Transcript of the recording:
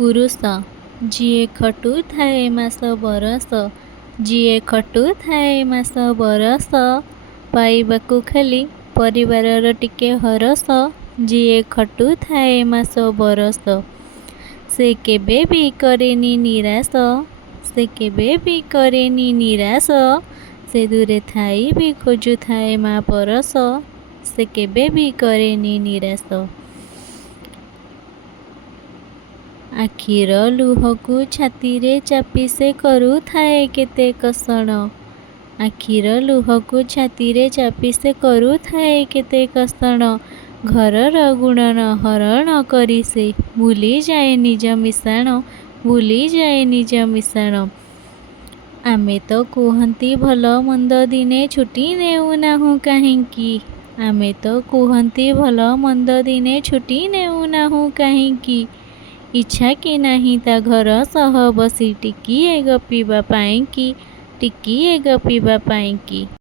पुरुष जीए खटु थाए मास बरस, जीए खटु थाए मास बरस, पाइबाकु खाली परिवारर टिके हरस, जीए खटु थाए मास बरस। से केबे भी करेनी निराश, से केबे भी करेनी निराश, से दूरे थाई भी खोजु थाए माँ परस, से केबे भी करेनी निराश। आखिर लुहकु छातीरे चापी से करू थाए केते कषण, आखिर लुहकु छातीरे चापी से करू थाए केते कषण, घरर गुणन हरण करी से भूली जाए निज मिशाण, भूली जाए निज मिशाण। आमे तो कुहंती भल मंद दिने छुट्टी नेउ नाहु काहेकि, आमे तो कुहंती भल मंद दिने छुट्टी नेउ नाहु काहेकि, इच्छा कि नाही ता घर सह बसी टिकिए गपिबा पाइंकी, टिकिए गपिबा पाइंकी।